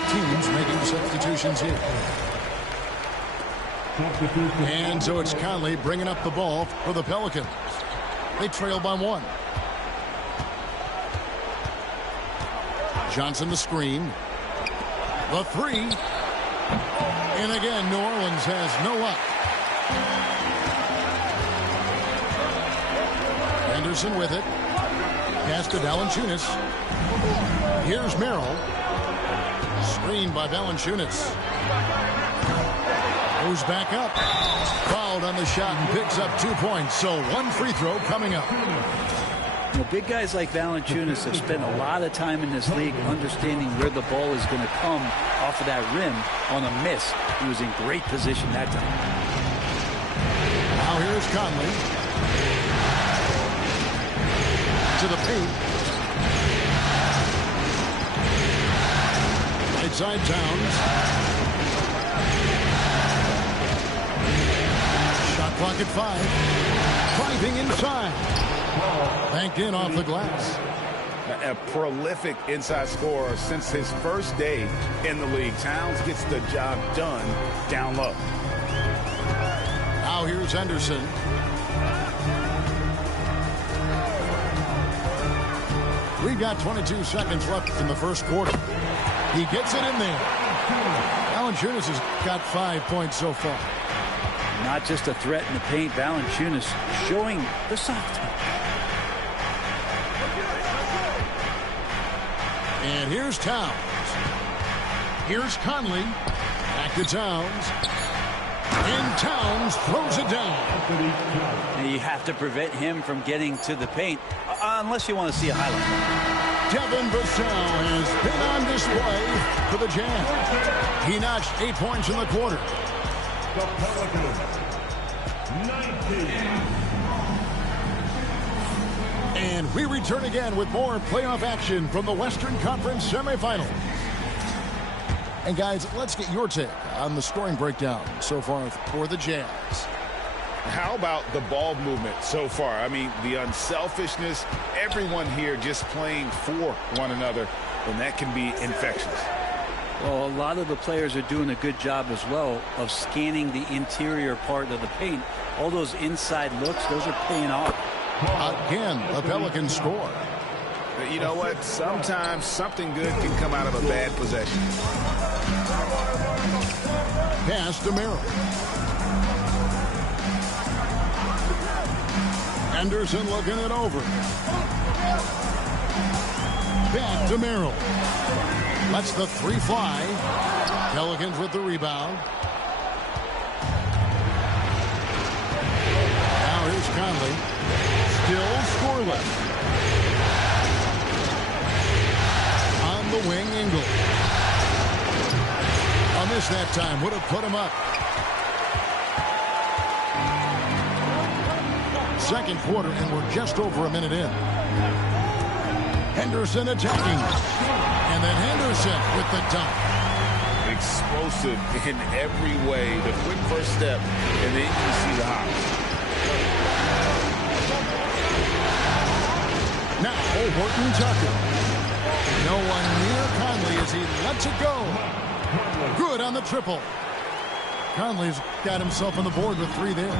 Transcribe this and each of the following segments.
both teams making substitutions here. And so it's Conley bringing up the ball for the Pelicans. They trail by 1. Johnson the screen. The 3. And again, New Orleans has no luck. Anderson with it. Pass to Valanciunas. Here's Merrill. Screened by Valanciunas. Goes back up. Fouled on the shot and picks up 2 points. So 1 free throw coming up. Well, big guys like Valanciunas have spent a lot of time in this league understanding where the ball is going to come off of that rim on a miss. He was in great position that time. Now here's Conley. To the paint. Right side Towns. Shot clock at 5. Driving inside. Banked in off the glass. A prolific inside scorer since his first day in the league. Towns gets the job done down low. Now here's Henderson. We've got 22 seconds left in the first quarter. He gets it in there. Valanciunas has got 5 points so far. Not just a threat in the paint. Valanciunas showing the soft touch. And here's Towns. Here's Conley. Back to Towns. And Towns throws it down. And you have to prevent him from getting to the paint, unless you want to see a highlight. Devin Vassell has been on display for the Jazz. He notched 8 points in the quarter. The Pelicans, 19. And we return again with more playoff action from the Western Conference semifinals. And guys, let's get your take on the scoring breakdown so far for the Jazz. How about the ball movement so far? I mean, the unselfishness, everyone here just playing for one another, and that can be infectious. Well, a lot of the players are doing a good job as well of scanning the interior part of the paint. All those inside looks, those are paying off. Again, the Pelicans score. But you know what? Sometimes something good can come out of a bad possession. Pass to Merrill. Anderson looking it over. Back to Merrill. Lets the 3 fly. Pelicans with the rebound. Now here's Conley. Still scoreless. On the wing, Ingle. A miss that time. Would have put him up. Second quarter, and we're just over a minute in. Henderson attacking. And then Henderson with the dunk. Explosive in every way. The quick first step, and then you can see the hop. Now, Horton Tucker. No one near Conley as he lets it go. Good on the triple. Conley's got himself on the board with 3 there.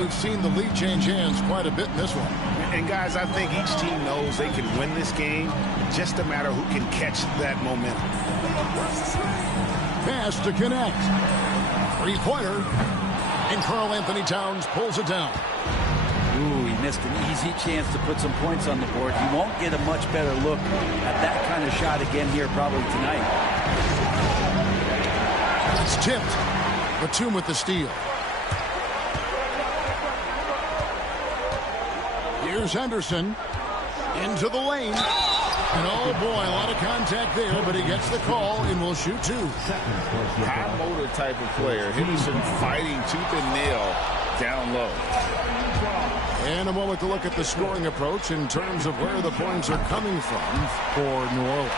We've seen the lead change hands quite a bit in this one. And guys, I think each team knows they can win this game. Just a matter who can catch that momentum. Pass to connect. 3-pointer. And Karl Anthony Towns pulls it down. Ooh, he missed an easy chance to put some points on the board. You won't get a much better look at that kind of shot again here probably tonight. It's tipped. Batum with the steal. Here's Henderson into the lane. And oh boy, a lot of contact there, but he gets the call and will shoot 2. High motor type of player. Henderson fighting tooth and nail down low. And a moment to look at the scoring approach in terms of where the points are coming from for New Orleans.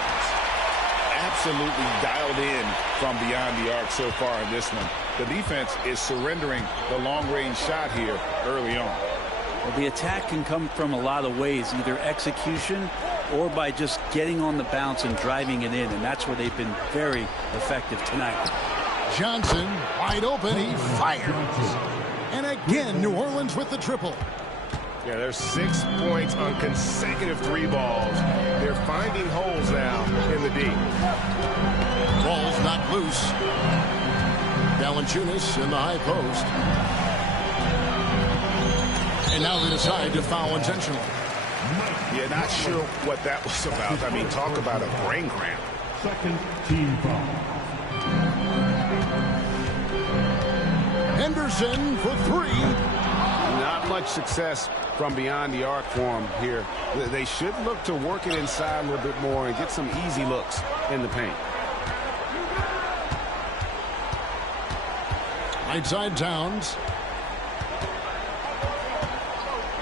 Absolutely dialed in from beyond the arc so far in this one. The defense is surrendering the long-range shot here early on. Well, the attack can come from a lot of ways, either execution or by just getting on the bounce and driving it in, and that's where they've been very effective tonight. Johnson wide open. He fires. And again, New Orleans with the triple. Yeah, there's 6 points on consecutive 3 balls. They're finding holes now in the D. Ball's not loose. Valanciunas in the high post. And now they decide to foul intentionally. Yeah, not sure what that was about. I mean, talk about a brain cramp. Second team foul. Henderson for 3. Not much success from beyond the arc for him here. They should look to work it inside a little bit more and get some easy looks in the paint. Right side Towns.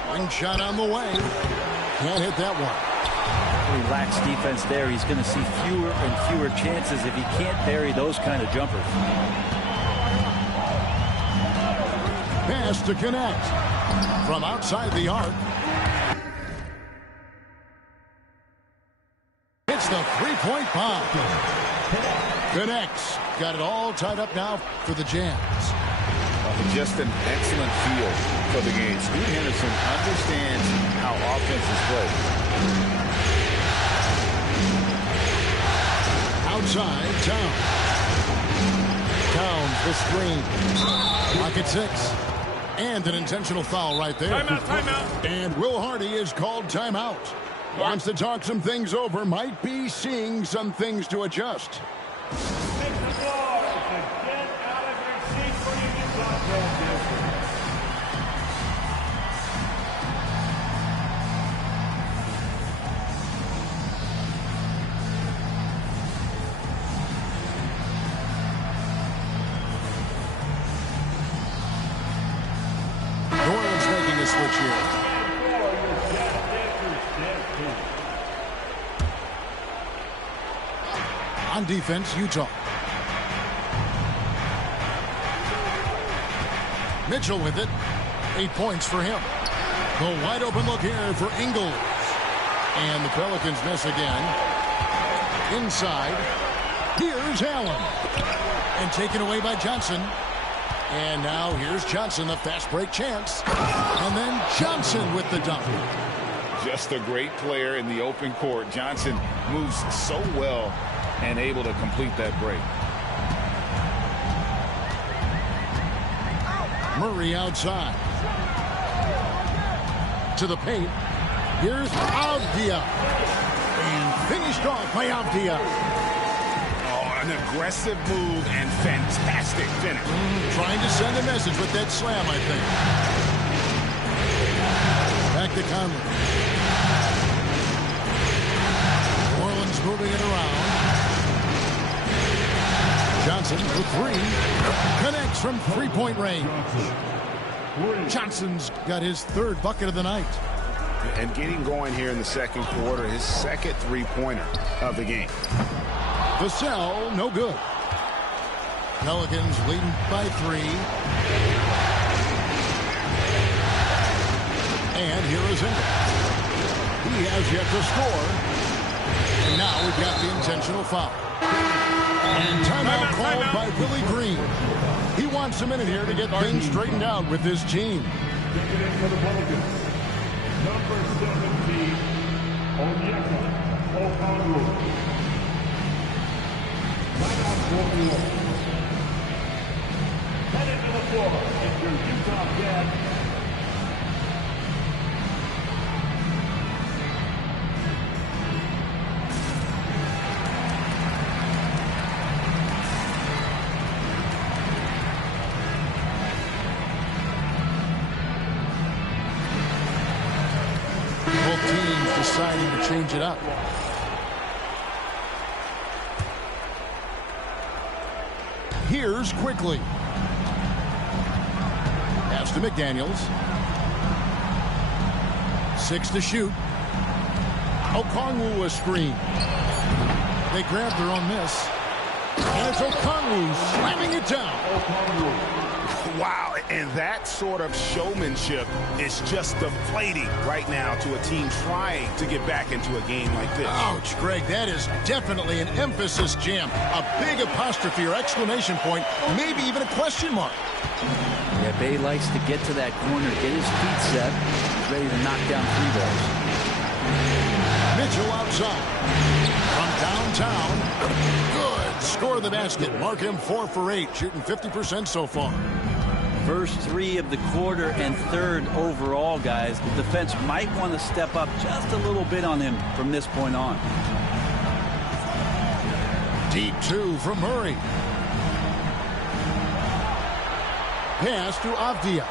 One shot on the way. Can't hit that one. Relaxed defense there. He's going to see fewer and fewer chances if he can't bury those kind of jumpers. Pass to connect. From outside the arc. It's the three-point bomb. Connects. Got it all tied up now for the Jazz. Just an excellent feel for the game. Scoot Henderson understands how offense is played. Outside, Towns the screen. Pocket 6. And an intentional foul right there. Timeout. And Will Hardy is called timeout. Wants to talk some things over. Might be seeing some things to adjust. Switch here. On defense, Utah. Mitchell with it. 8 points for him. The wide open look here for Ingles. And the Pelicans miss again. Inside. Here's Allen. And taken away by Johnson. And now here's Johnson, the fast break chance. And then Johnson with the dunk. Just a great player in the open court. Johnson moves so well and able to complete that break. Murray outside. To the paint. Here's Avdia. And finished off by Avdia. An aggressive move and fantastic finish. Trying to send a message with that slam, I think. Back to Conley. New Orleans moving it around. Johnson for 3. Connects from three-point range. Johnson's got his 3rd bucket of the night. And getting going here in the second quarter, his 2nd three-pointer of the game. Vassell, no good. Pelicans leading by 3. And here is Ingles. He has yet to score. And now we've got the intentional foul. And timeout called by Willie Green. He wants a minute here to get things straightened out with his team. Checking in for the Pelicans. Number 17, Onyeka Okongwu. Headed to the floor, it's your Utah Jazz. Both teams deciding to change it up. Here's quickly. Pass to McDaniels. 6 to shoot. Okongwu a screen. They grab their own miss. And it's Okongwu slamming it down. Okongwu Wow, and that sort of showmanship is just deflating right now to a team trying to get back into a game like this. Ouch, Greg, that is definitely an emphasis jam. A big apostrophe or exclamation point, maybe even a question mark. Yeah, Bay likes to get to that corner, get his feet set, ready to knock down 3 balls. Mitchell outside. From downtown. Good. Score the basket. Mark him 4 for 8, shooting 50% so far. First 3 of the quarter and 3rd overall, guys. The defense might want to step up just a little bit on him from this point on. Deep 2 from Murray. Pass to Avdia.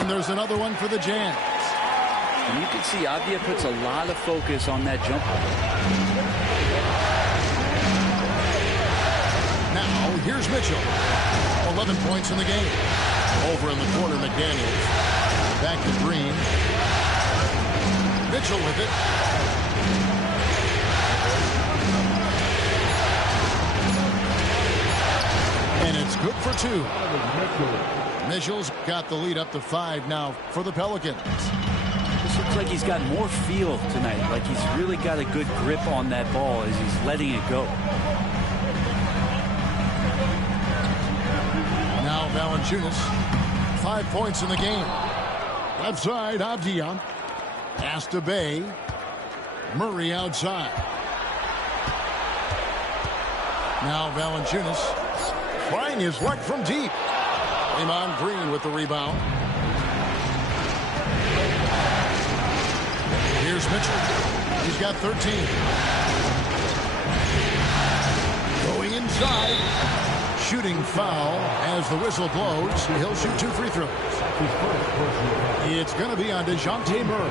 And there's another one for the Jazz. And you can see Avdia puts a lot of focus on that jumper. Now, here's Mitchell. 11 points in the game. Over in the corner, McDaniels. Back to Green. Mitchell with it. And it's good for 2. Mitchell's got the lead up to 5 now for the Pelicans. This looks like he's got more feel tonight. Like he's really got a good grip on that ball as he's letting it go. Now Valanciunas, 5 points in the game. Left side, Avdia. Pass to Bay. Murray outside. Now Valanciunas trying his luck from deep. Draymond Green with the rebound. Here's Mitchell. He's got 13. Going inside. Shooting foul as the whistle blows. He'll shoot 2 free throws. It's going to be on DeJounte Murray.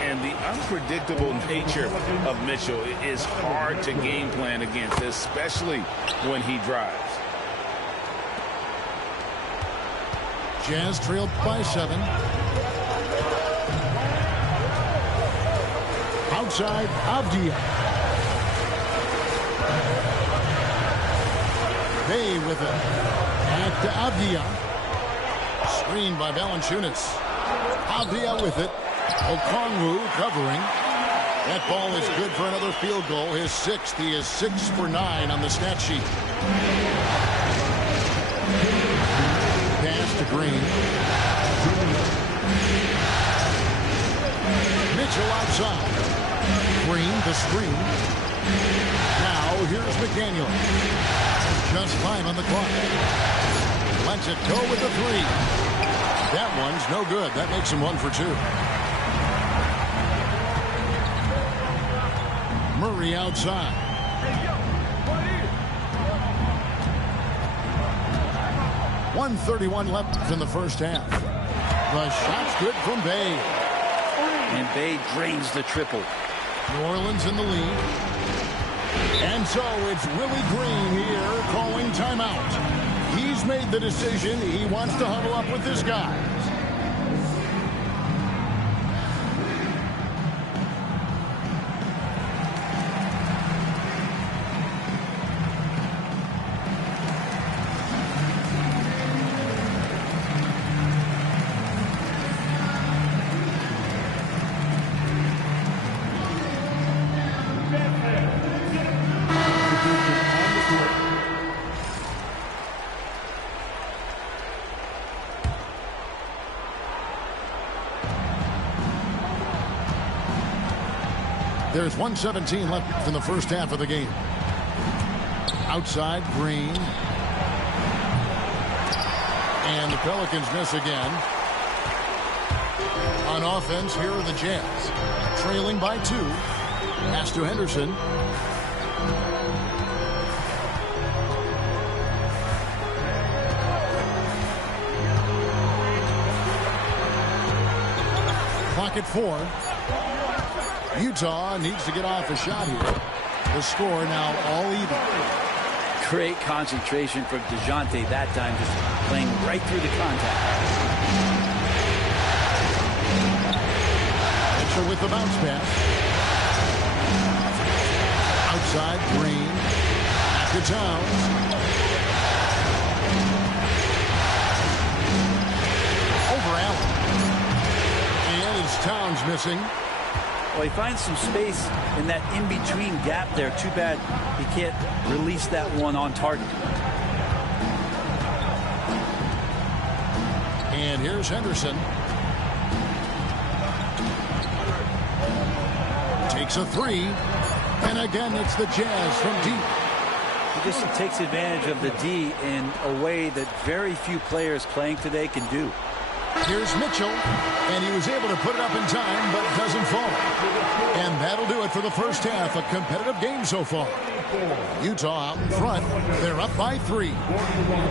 And the unpredictable nature of Mitchell is hard to game plan against, especially when he drives. Jazz trailed by 7. Outside, Avdia. Bay with it. Back to Avdia. Screened by Valanciunas. Avdia with it. Okongwu covering. That ball is good for another field goal. His 6th. He is 6 for 9 on the stat sheet. Pass to Green. Mitchell outside. Green the screen. Now here's McDaniel. Just 5 on the clock. Lets it go with the 3. That one's no good. That makes him 1 for 2. Murray outside. .131 left in the first half. The shot's good from Bay. And Bay drains the triple. New Orleans in the lead. And so it's Willie Green here calling timeout. He's made the decision. He wants to huddle up with his guys. There's 1:17 left in the first half of the game. Outside, Green. And the Pelicans miss again. On offense, here are the Jazz. Trailing by 2. Pass to Henderson. Clock at 4. Utah needs to get off a shot here. The score now all even. Great concentration from DeJounte that time, just playing right through the contact. Mitchell with the bounce pass. Outside, Green. Back to Towns. Over Allen. And it's Towns missing. Well, he finds some space in that in-between gap there. Too bad he can't release that one on target. And here's Henderson. Takes a three. And again, it's the Jazz from deep. He just takes advantage of the D in a way that very few players playing today can do. Here's Mitchell, and he was able to put it up in time, but doesn't fall. And that'll do it for the first half. A competitive game so far. Utah out in front. They're up by 3.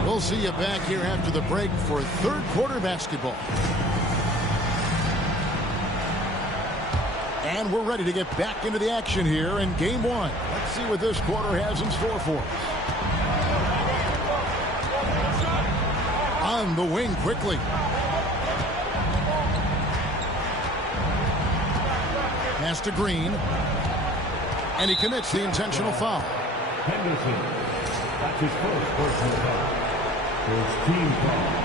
We'll see you back here after the break for third quarter basketball. And we're ready to get back into the action here in game 1. Let's see what this quarter has in store for us. On the wing quickly. Pass to Green. And he commits the intentional foul. Henderson. That's his first personal foul. First team foul.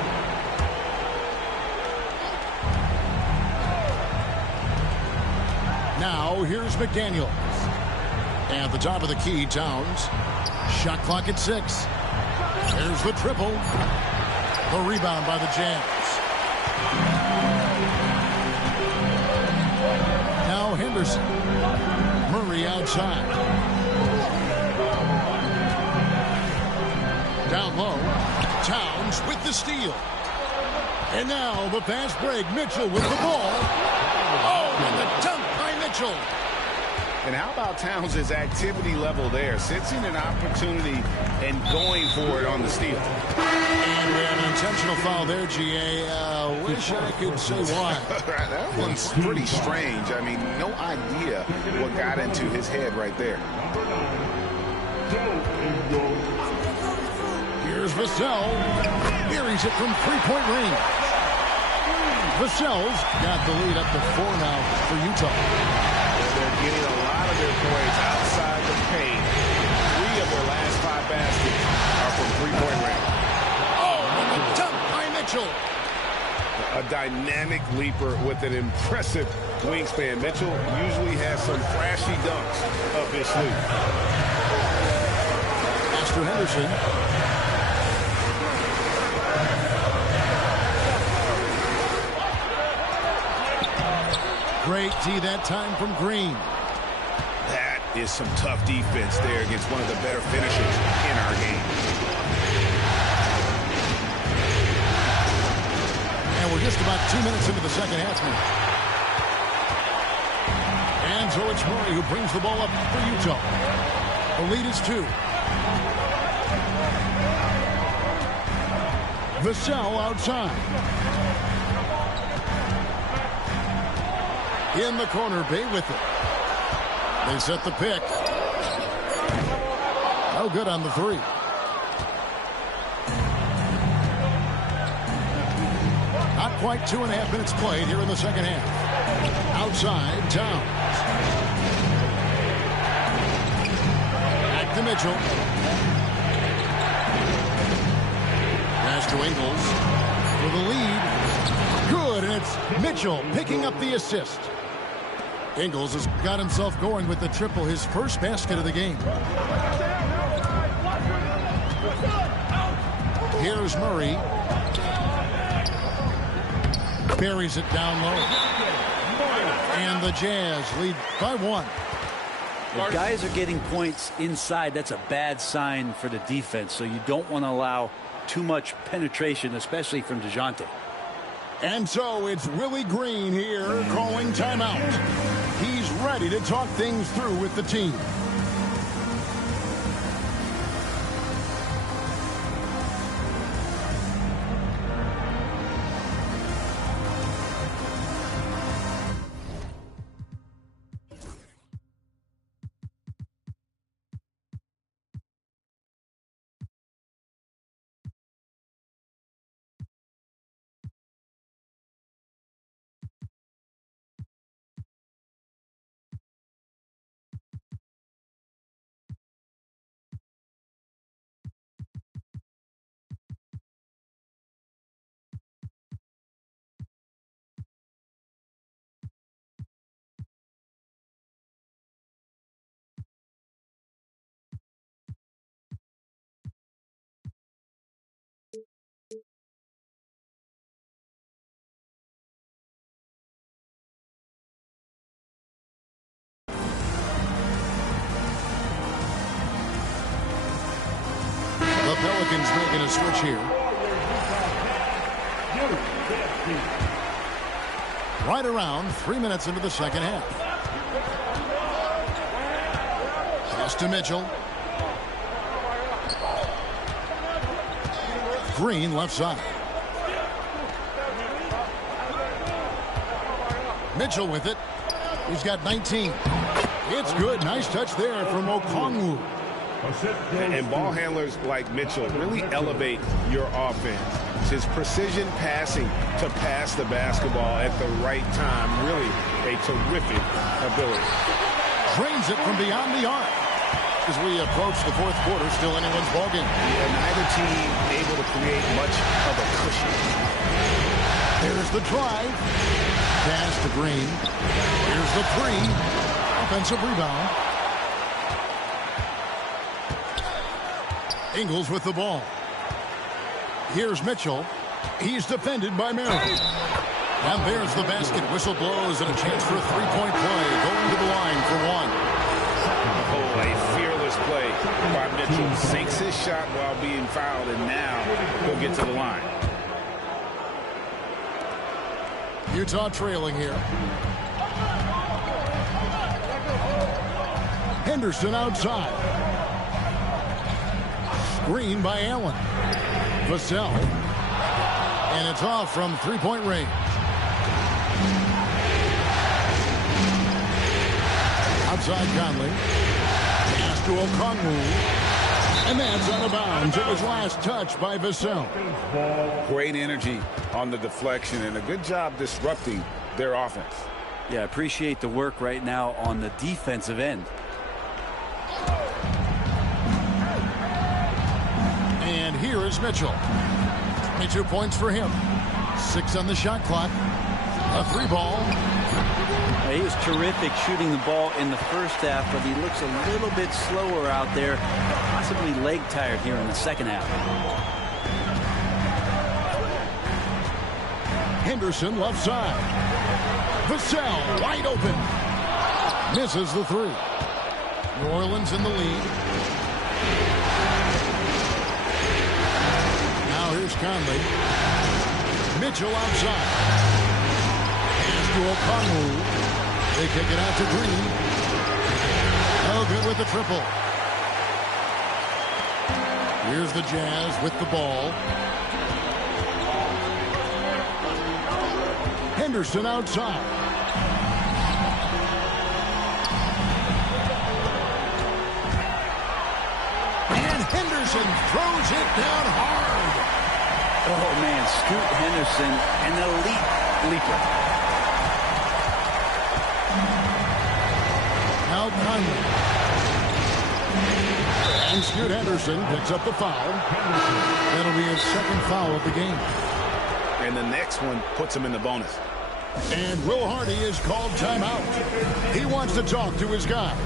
Now here's McDaniels. At the top of the key, Towns. Shot clock at 6. There's the triple. The rebound by the Jazz. Now Henderson. Murray outside. Down low. Towns with the steal. And now the fast break. Mitchell with the ball. Oh, and the dunk by Mitchell. And how about Towns' activity level there? Sensing an opportunity and going for it on the steal. And we have an intentional foul there, GA. Wish I could say why. That one's pretty strange. I mean, no idea what got into his head right there. Here's Vassell. Buries it from three-point range. Vassell's got the lead up to 4 now for Utah. They're getting a lot of their points outside the paint. 3 of their last 5 baskets are from three-point range. Oh, and the dunk by Mitchell. A dynamic leaper with an impressive wingspan. Mitchell usually has some flashy dunks up his sleeve. Pass to Henderson. Great D that time from Green. That is some tough defense there against one of the better finishers in our game. And we're just about 2 minutes into the second half now. And so it's Murray who brings the ball up for Utah. The lead is 2. Vassell outside. In the corner, Bay with it. They set the pick. No good on the 3. Not quite 2.5 minutes played here in the second half. Outside, Towns. Back to Mitchell. Pass to Ingles for the lead. Good, and it's Mitchell picking up the assist. Ingles has got himself going with the triple, his first basket of the game. Here's Murray. Buries it down low. And the Jazz lead by 1. If guys are getting points inside, that's a bad sign for the defense. So you don't want to allow too much penetration, especially from DeJounte. And so it's Willie Green here calling timeout. He's ready to talk things through with the team. Pelicans making a switch here. Right around 3 minutes into the second half. Pass to Mitchell. Green left side. Mitchell with it. He's got 19. It's good. Nice touch there from Okongwu. And ball handlers like Mitchell really elevate your offense. His precision passing to pass the basketball at the right time. Really a terrific ability. Drains it from beyond the arc. As we approach the fourth quarter, still anyone's ballgame. Yeah, neither team able to create much of a cushion. There's the drive. Pass to Green. Here's the three. Offensive rebound. Ingles with the ball. Here's Mitchell. He's defended by Merrill. And there's the basket. Whistle blows and a chance for a three-point play. Going to the line for one. Oh, a fearless play by Mitchell. Sinks his shot while being fouled, and now he'll get to the line. Utah trailing here. Henderson outside. Screen by Allen. Vassell. And it's off from three-point range. Outside Conley. Pass to Okongwu. And that's out of bounds. It was last touched by Vassell. Great energy on the deflection and a good job disrupting their offense. Yeah, appreciate the work right now on the defensive end. And here is Mitchell. 22 points for him. 6 on the shot clock. A three ball. He was terrific shooting the ball in the first half, but he looks a little bit slower out there, possibly leg tired here in the second half. Henderson left side. Vassell wide open. Misses the three. New Orleans in the lead. Now here's Conley. Mitchell outside. Pass to Okongwu. They kick it out to Green. Oh, good with the triple. Here's the Jazz with the ball. Henderson outside. And Henderson throws it down hard. Oh, man, Scoot Henderson, an elite leaper. Now Conley. And Scoot Henderson picks up the foul. That'll be his second foul of the game. And the next one puts him in the bonus. And Will Hardy is called timeout. He wants to talk to his guys.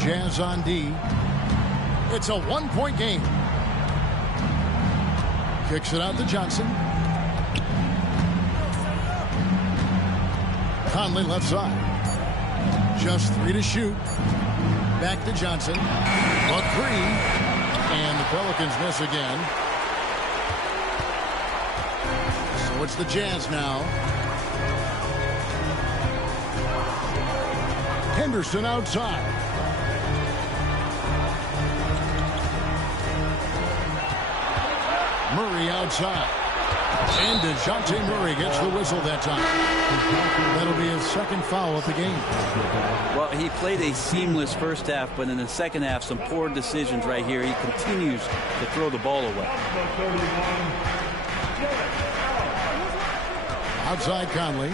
Jazz on D. It's a one-point game. Kicks it out to Johnson. Conley left side. Just 3 to shoot. Back to Johnson. But 3. And the Pelicans miss again. So it's the Jazz now. Henderson outside. Murray outside. And DeJounte Murray gets the whistle that time. That'll be his second foul of the game. Well, he played a seamless first half, but in the second half, some poor decisions right here. He continues to throw the ball away. Outside Conley.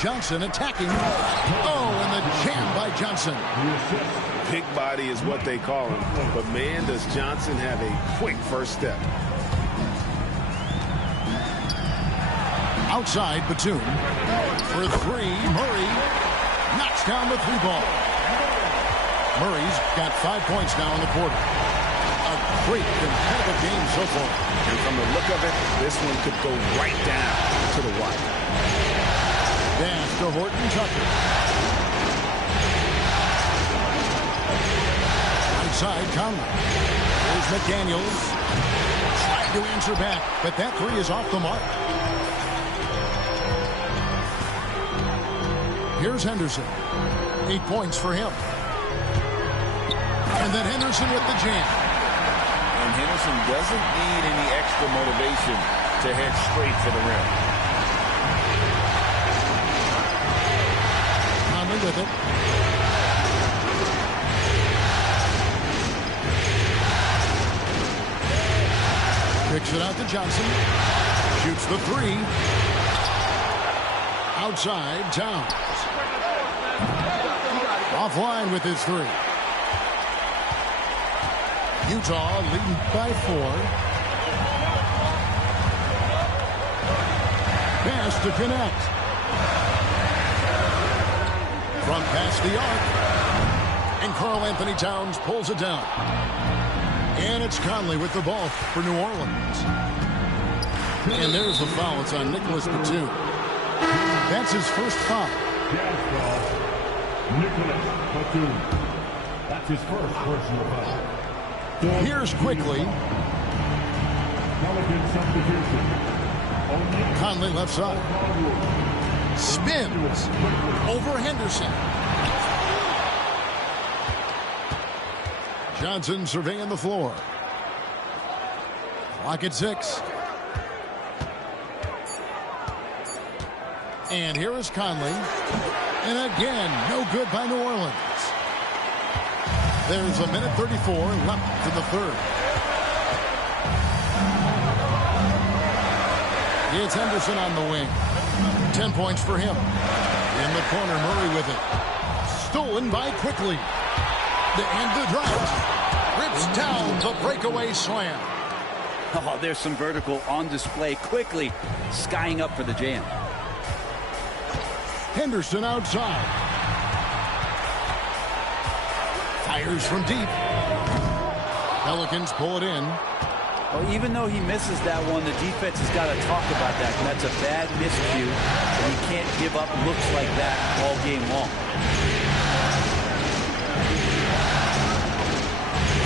Johnson attacking. Oh, and the jam by Johnson. Big body is what they call him. But, man, does Johnson have a quick first step. Outside, Batum. For three, Murray knocks down the three ball. Murray's got 5 points now in the quarter. A great competitive game so far. And from the look of it, this one could go right down to the wire. Pass to Horton Tucker. Outside, Conley. There's McDaniels. Trying to answer back, but that three is off the mark. Here's Henderson. 8 points for him. And then Henderson with the jam. And Henderson doesn't need any extra motivation to head straight for the rim. Conley with it. Kicks it out to Johnson. Shoots the three. Outside, Towns. Offline with his three. Utah leading by 4. Pass to connect. From past the arc. And Karl Anthony Towns pulls it down. And it's Conley with the ball for New Orleans. And there's the foul. It's on Nicholas Batum. That's his first foul. Nicholas Batum. That's his first personal foul. Here's quickly. Pelicans substitution. Conley left side. Spins over Henderson. Johnson surveying the floor. Clock at 6. And here is Conley. And again, no good by New Orleans. There's a minute 34 left in the third. It's Henderson on the wing. 10 points for him. In the corner, Murray with it. Stolen by Quickly. To end the drought. Rips down the breakaway slam. Oh, there's some vertical on display. Quickly skying up for the jam. Henderson outside. Fires from deep. Pelicans pull it in. Well, even though he misses that one, the defense has got to talk about that. That's a bad miscue, and he can't give up looks like that all game long.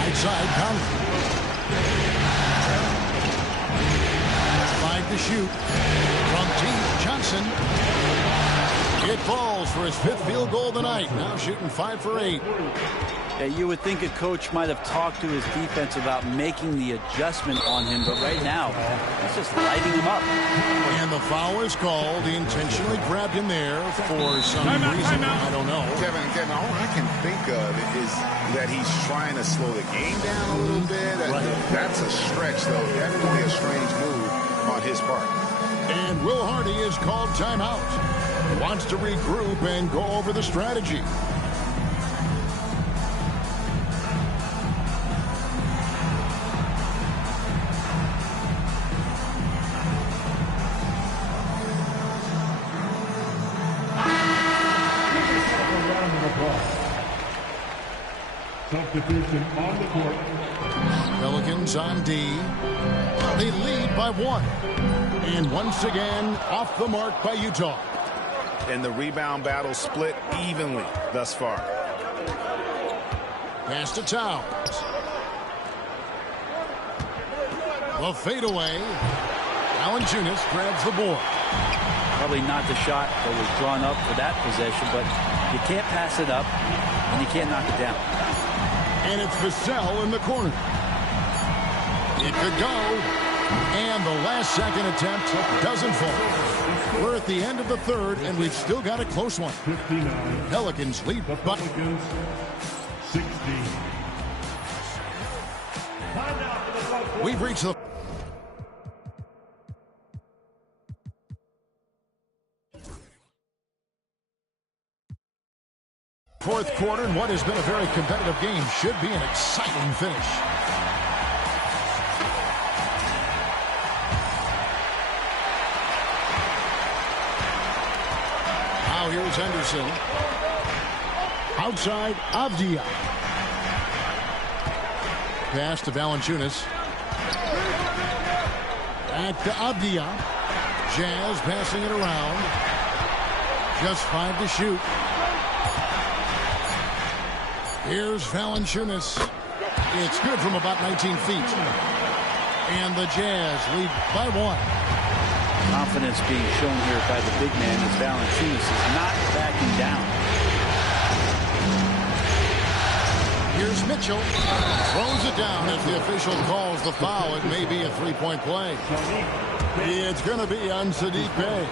Outside, Conley. 5 to shoot. From deep, Johnson. It falls for his 5th field goal of the night. Now shooting 5 for 8. Yeah, you would think a coach might have talked to his defense about making the adjustment on him, but right now, he's just lighting him up. And the foul is called. He intentionally grabbed him there for some reason. I don't know. Kevin, all I can think of is that he's trying to slow the game down a little bit. That's a stretch, though. Definitely a strange move on his part. And Will Hardy is called timeout. Wants to regroup and go over the strategy. Substitution on the court. Pelicans on D. They lead by 1. And once again, off the mark by Utah. And the rebound battle split evenly thus far. Pass to Towns. The fadeaway. Valanciunas grabs the board. Probably not the shot that was drawn up for that possession, but you can't pass it up, and you can't knock it down. And it's Vassell in the corner. It could go. And the last second attempt doesn't fall. We're at the end of the third, and we've still got a close one. 59. Pelicans lead The by Pelicans 16. We've reached the fourth quarter, and what has been a very competitive game should be an exciting finish. Now here's Henderson. Outside, Avdia. Pass to Valanciunas. Back to Avdia. Jazz passing it around. Just 5 to shoot. Here's Valanciunas. It's good from about 19 feet. And the Jazz lead by 1. Confidence being shown here by the big man as Valanciunas is not backing down. Here's Mitchell. Throws it down as the official calls the foul. It may be a three-point play. It's going to be on Saddiq Bey.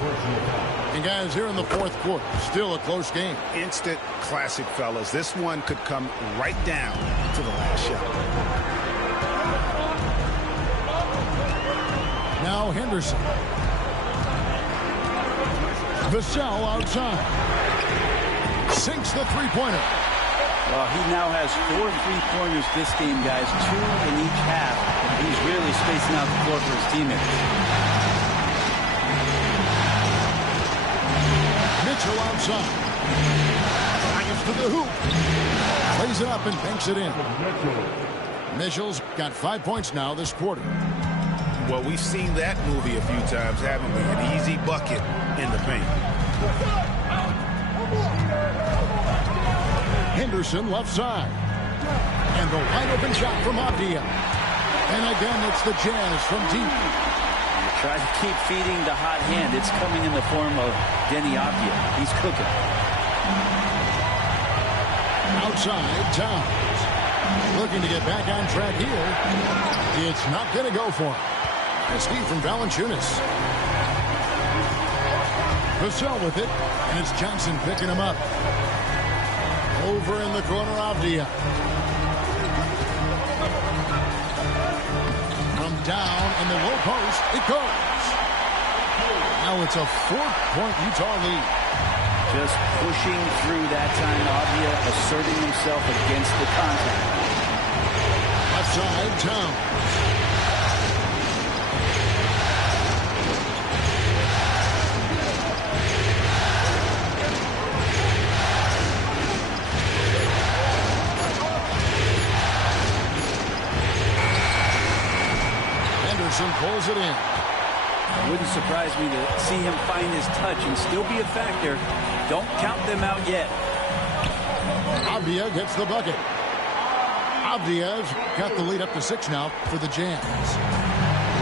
And guys, here in the fourth quarter, still a close game. Instant classic, fellas. This one could come right down to the last shot. Now Henderson. Vassell outside. Sinks the three-pointer. Well, he now has 4 3-pointers this game, guys. 2 in each half. He's really spacing out the floor for his teammates. Mitchell outside. Drives to the hoop. Plays it up and banks it in. Mitchell's got 5 points now this quarter. Well, we've seen that movie a few times, haven't we? An easy bucket in the paint. Henderson left side. And the wide open shot from Avdia. And again, it's the Jazz from deep. Try to keep feeding the hot hand. It's coming in the form of Denny Avdia. He's cooking. Outside, Towns. Looking to get back on track here. It's not going to go for him. Nice feed from Valanciunas. Vassell with it. And it's Johnson picking him up. Over in the corner, Avdia. From down in the low post, it goes. Now it's a 4-point Utah lead. Just pushing through that time. Avdia asserting himself against the contact. Left side, Towns. Pulls it in. It wouldn't surprise me to see him find his touch and still be a factor. Don't count them out yet. Avdia gets the bucket. Avdia's got the lead up to 6 now for the Jazz.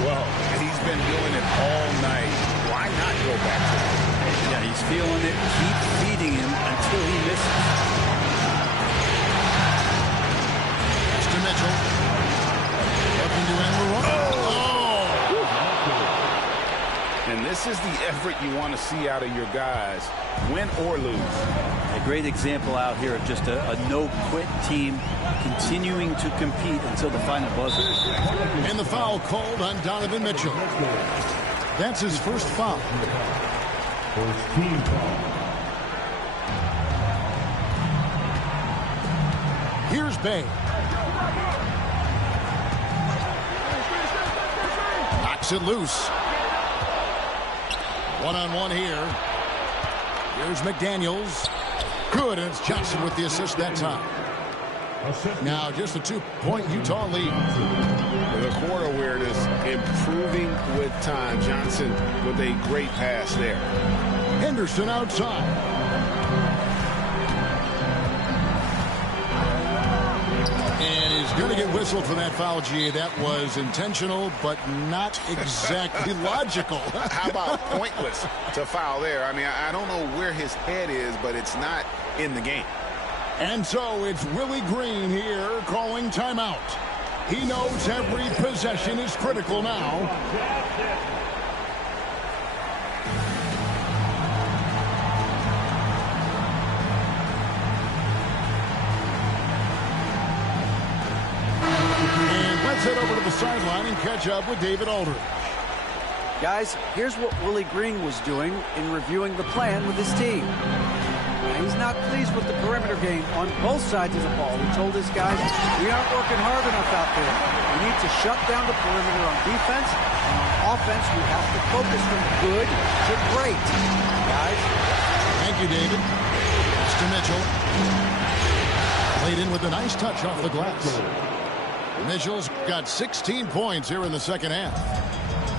Well, he's been doing it all night. Why not go back to it? Yeah, he's feeling it. Keep feeding him until he misses. Pass to Mitchell. Looking to end the run. And this is the effort you want to see out of your guys, win or lose. A great example out here of just a no-quit team continuing to compete until the final buzzer. And the foul called on Donovan Mitchell. That's his first foul. First team foul. Here's Bey. Knocks it loose. One-on-one here. Here's McDaniels. Good, and it's Johnson with the assist that time. Now just a 2-point Utah lead. The quarter where it is improving with time. Johnson with a great pass there. Henderson outside. And he's going to get whistled for that foul, G. That was intentional, but not exactly logical. How about pointless to foul there? I mean, I don't know where his head is, but it's not in the game. And so it's Willie Green here calling timeout. He knows every possession is critical now. And let's head over to the sideline and catch up with David Aldridge. Guys, here's what Willie Green was doing in reviewing the plan with his team. He's not pleased with the perimeter game on both sides of the ball. He told his guys, we aren't working hard enough out there. We need to shut down the perimeter on defense, and on offense, we have to focus from good to great. Guys? Thank Thank you, David. Pass to Mitchell. Played in with a nice touch off the glass. Mitchell's got 16 points here in the second half.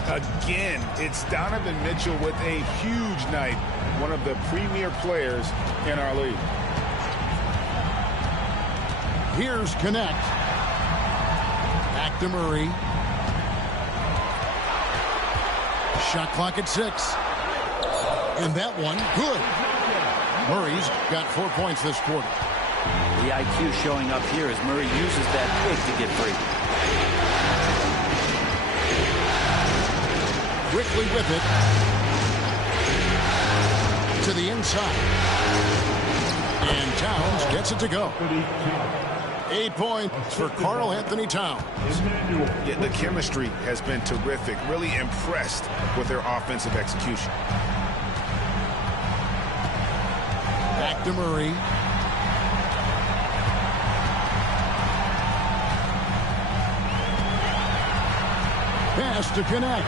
Again, it's Donovan Mitchell with a huge night. One of the premier players in our league. Here's Connect. Back to Murray. Shot clock at 6. And that one, good. Murray's got 4 points this quarter. The IQ showing up here as Murray uses that pick to get free. Quickly with it. To the inside. And Towns gets it to go. 8 points for Karl Anthony Towns. Yeah, the chemistry has been terrific. Really impressed with their offensive execution. Back to Murray. Pass to Connect.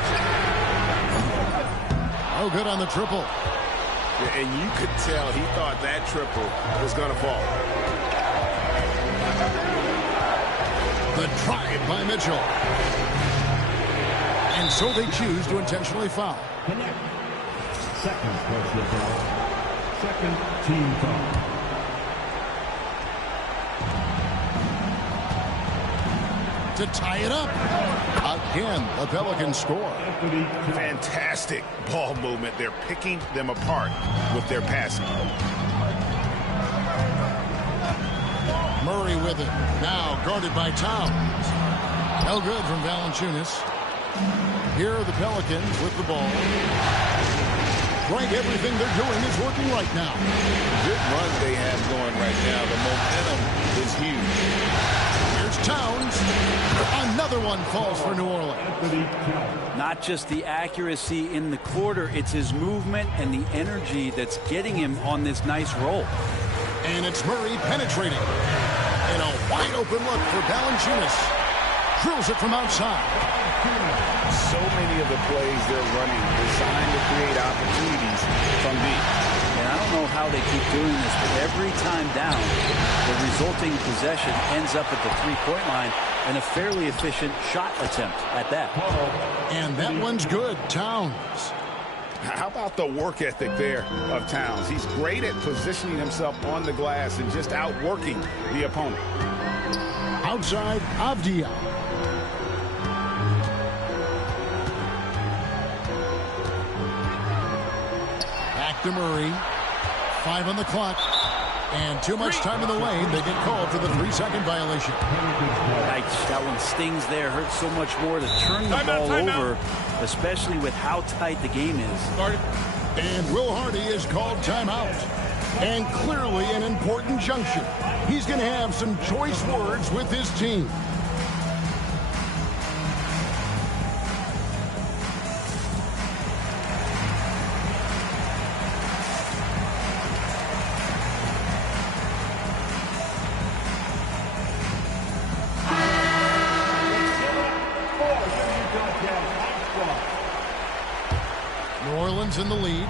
Oh, good on the triple. Yeah, and you could tell he thought that triple was going to fall. The drive by Mitchell. And so they choose to intentionally foul. Connect. Second personal foul. Second team foul. To tie it up. Again, the Pelicans score. Fantastic ball movement. They're picking them apart with their passing. Murray with it. Now guarded by Towns. No good from Valanciunas. Here are the Pelicans with the ball. Greg, everything they're doing is working right now. Good run they have going right now. The momentum is huge. Here's Towns. Another one falls for New Orleans. Not just the accuracy in the quarter, it's his movement and the energy that's getting him on this nice roll. And it's Murray penetrating. And a wide open look for Valanciunas. Drills it from outside. So many of the plays they're running designed to create opportunities from deep. And I don't know how they keep doing this, but every time down, the resulting possession ends up at the three-point line and a fairly efficient shot attempt at that. And that one's good. Towns. How about the work ethic there of Towns? He's great at positioning himself on the glass and just outworking the opponent. Outside, Avdia. Back to Murray. 5 on the clock. And too much time in the lane. They get called for the 3-second violation. That one stings there. Hurts so much more to turn the ball over, especially with how tight the game is. And Will Hardy is called timeout. And clearly an important junction. He's going to have some choice words with his team. New Orleans in the lead.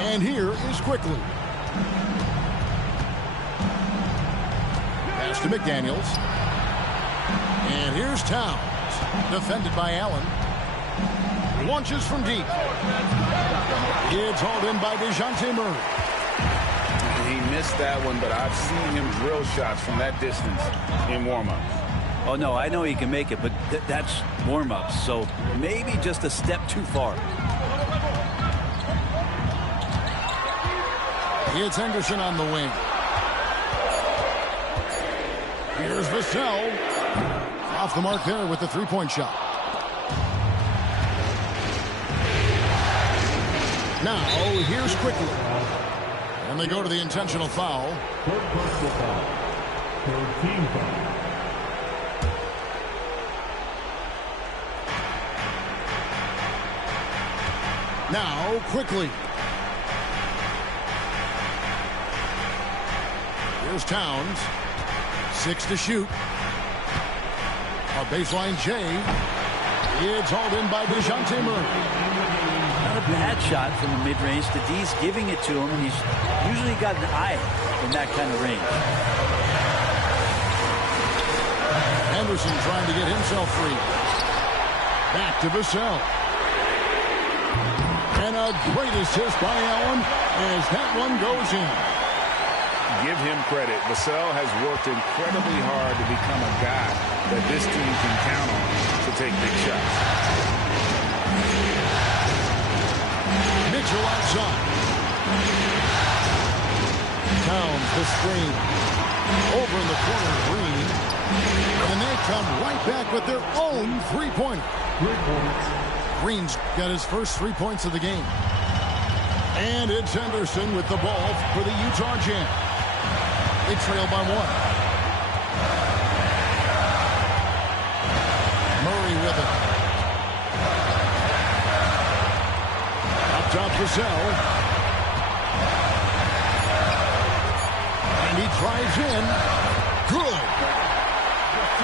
And here is Quickly. Pass to McDaniels. And here's Towns. Defended by Allen. Launches from deep. It's hauled in by DeJounte Murray. He missed that one, but I've seen him drill shots from that distance in warm-up. Oh, no, I know he can make it, but that's warm-ups, so maybe just a step too far. It's Henderson on the wing. Here's Vassell. Off the mark there with the three-point shot. Now, here's Quickly. And they go to the intentional foul. Third personal foul. Third team foul. Now, Quickly. Here's Towns. 6 to shoot. A baseline J. It's hauled in by DeJounte Murray. bad shot from the mid-range. The D's giving it to him, and he's usually got an eye in that kind of range. Henderson trying to get himself free. Back to Vassell. And a great assist by Allen as that one goes in. Give him credit. Vassell has worked incredibly hard to become a guy that this team can count on to take big shots. Mitchell outside. Towns the screen. Over in the corner, Green. And they come right back with their own three-pointer. Green's got his first 3 points of the game. And it's Henderson with the ball for the Utah Jazz. They trail by 1. Murray with it. Up top Vassell. And he drives in. Good.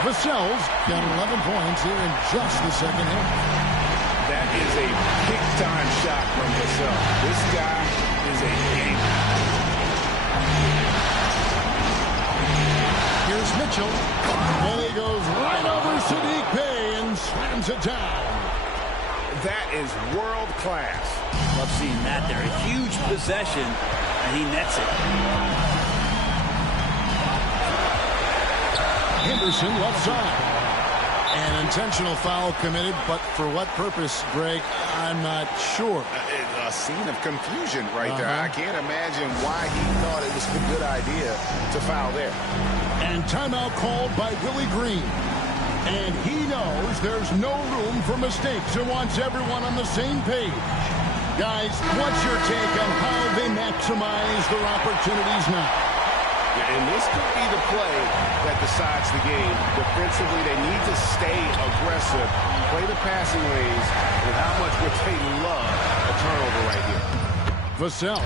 Vassell's got 11 points here in just the second half. That is a big-time shot from Vassell. This guy is a gamer. Here's Mitchell. And he goes right over Sadiq Bey and slams it down. That is world class. Love seeing that there. A huge possession, and he nets it. Henderson left side. An intentional foul committed, but for what purpose, Greg, I'm not sure. A scene of confusion right there. I can't imagine why he thought it was a good idea to foul there. And timeout called by Willie Green. And he knows there's no room for mistakes and wants everyone on the same page. Guys, what's your take on how they maximize their opportunities now? And this could be the play that decides the game. Defensively, they need to stay aggressive, play the passing lanes, and how much would they love a turnover right here. Vassell.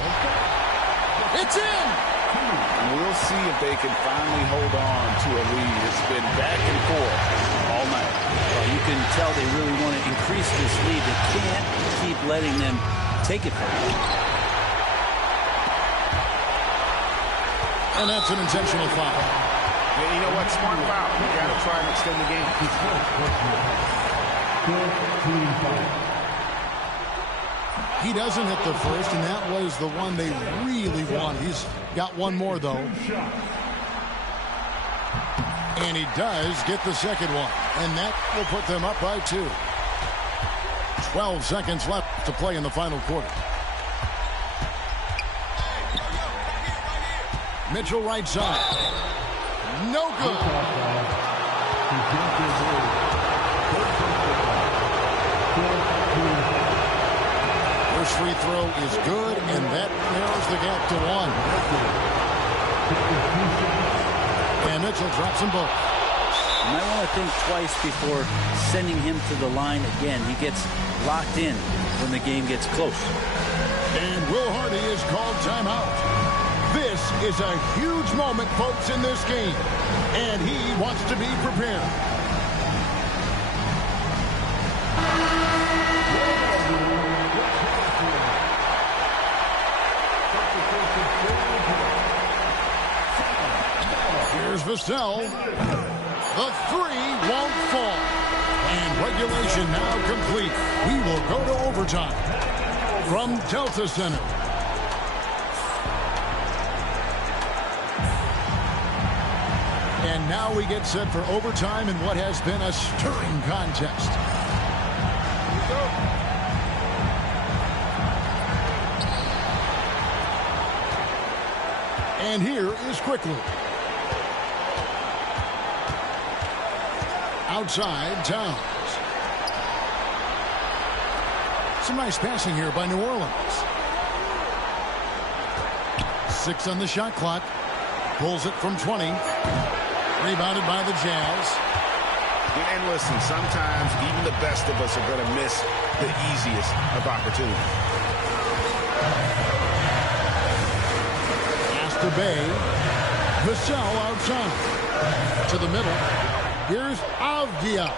It's in! And we'll see if they can finally hold on to a lead. It's been back and forth all night. Well, you can tell they really want to increase this lead. They can't keep letting them take it from them. And that's an intentional foul. And you know what? Smart foul. You got to try and extend the game. He doesn't hit the first, and that was the one they really want. He's got one more, though. And he does get the second one. And that will put them up by 2. 12 seconds left to play in the final quarter. Mitchell right side. No good. First free throw is good, and that narrows the gap to 1. And Mitchell drops them both. You might want to think twice before sending him to the line again. He gets locked in when the game gets close. And Will Hardy is called timeout. This is a huge moment, folks, in this game. And he wants to be prepared. Here's Vassell. The three won't fall. And regulation now complete. We will go to overtime from Delta Center. And now we get set for overtime in what has been a stirring contest. And here is Quickly. Outside, Towns. Some nice passing here by New Orleans. 6 on the shot clock. Pulls it from 20. Rebounded by the Jazz. And listen, sometimes even the best of us are going to miss the easiest of opportunities. Pass to Bay. Vassell outside. To the middle. Here's Avdia.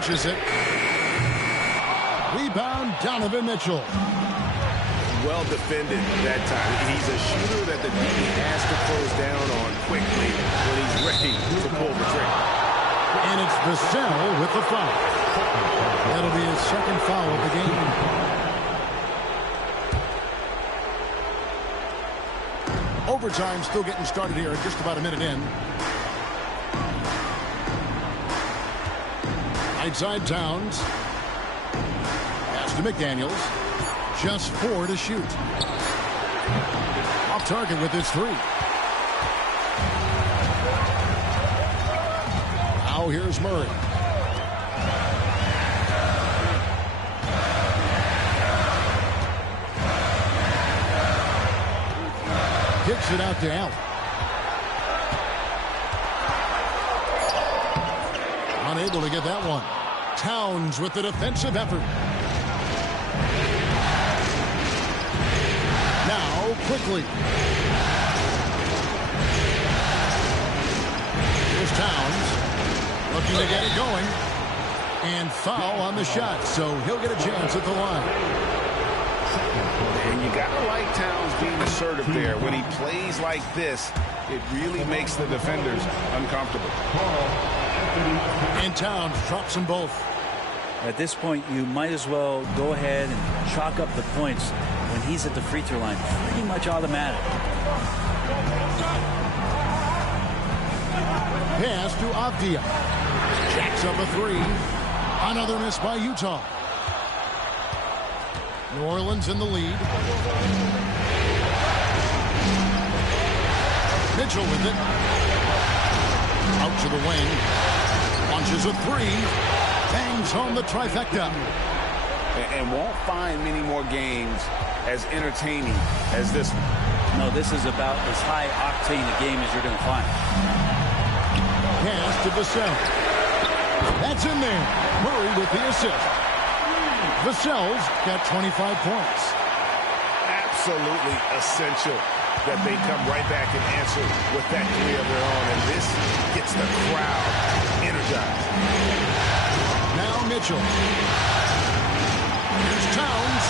launches it. Rebound, Donovan Mitchell. Well defended that time. He's a shooter that the D has to close down on quickly when he's ready to pull the trigger. And it's Vassell with the foul. That'll be his second foul of the game. Overtime still getting started here, just about a minute in. Right side Towns. Pass to McDaniels. Just 4 to shoot. Off target with his 3. Now here's Murray. Kicks it out to Allen. Unable to get that one. Towns with the defensive effort. Now quickly. Here's Towns. Looking to get it going. And foul on the shot, so he'll get a chance at the line. And you gotta like Towns being assertive there. When he plays like this, it really makes the defenders uncomfortable. And Towns drops them both. At this point, you might as well go ahead and chalk up the points when he's at the free throw line. Pretty much automatic. Pass to Avdia. Jacks up a 3. Another miss by Utah. New Orleans in the lead. Mitchell with it. Out to the wing. Launches a 3. Bangs home the trifecta. And won't find many more games as entertaining as this one. No, this is about as high octane a game as you're going to find. Pass to Vassell. That's in there. Murray with the assist. Vassell's got 25 points. Absolutely essential that they come right back and answer with that 3 of their own. And this gets the crowd energized. Now Mitchell. Here's Towns.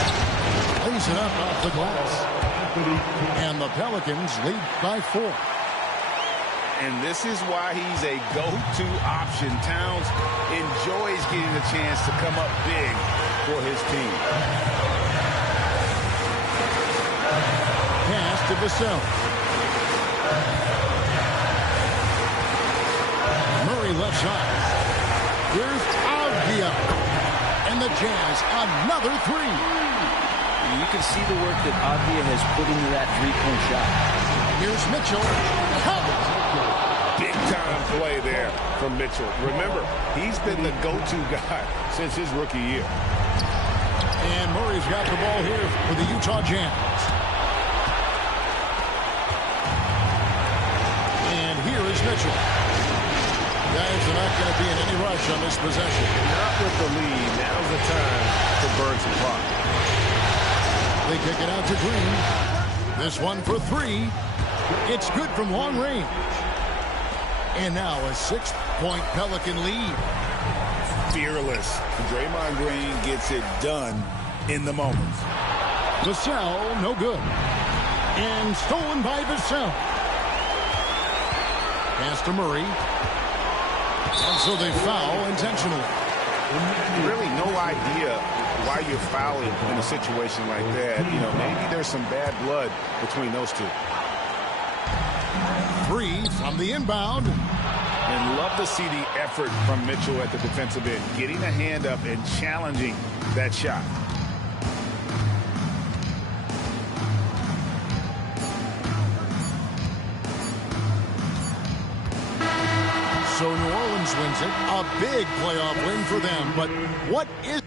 Lays it up off the glass. And the Pelicans lead by 4. And this is why he's a go-to option. Towns enjoys getting a chance to come up big for his team. Pass to Vassell. Murray left side. Here's Avdia. And the Jazz, another 3. You can see the work that Avdia has put into that three-point shot. Here's Mitchell. Big-time play there from Mitchell. Remember, he's been the go-to guy since his rookie year. And Murray's got the ball here for the Utah Jazz. And here is Mitchell. Guys are not going to be in any rush on this possession. Not with the lead. Now's the time to burn some clock. They kick it out to Green. This one for 3. It's good from long range. And now a 6-point Pelican lead. Fearless. Draymond Green gets it done in the moment. Vassell, no good. And stolen by Vassell. Pass to Murray. And so they foul intentionally. Really no idea why you're fouling in a situation like that. You know, maybe there's some bad blood between those two. 3 from the inbound. And love to see the effort from Mitchell at the defensive end, getting a hand up and challenging that shot. So New Orleans wins it. A big playoff win for them. But what is...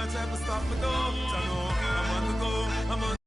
I try to stop me though. I know I'm on the go. I'm on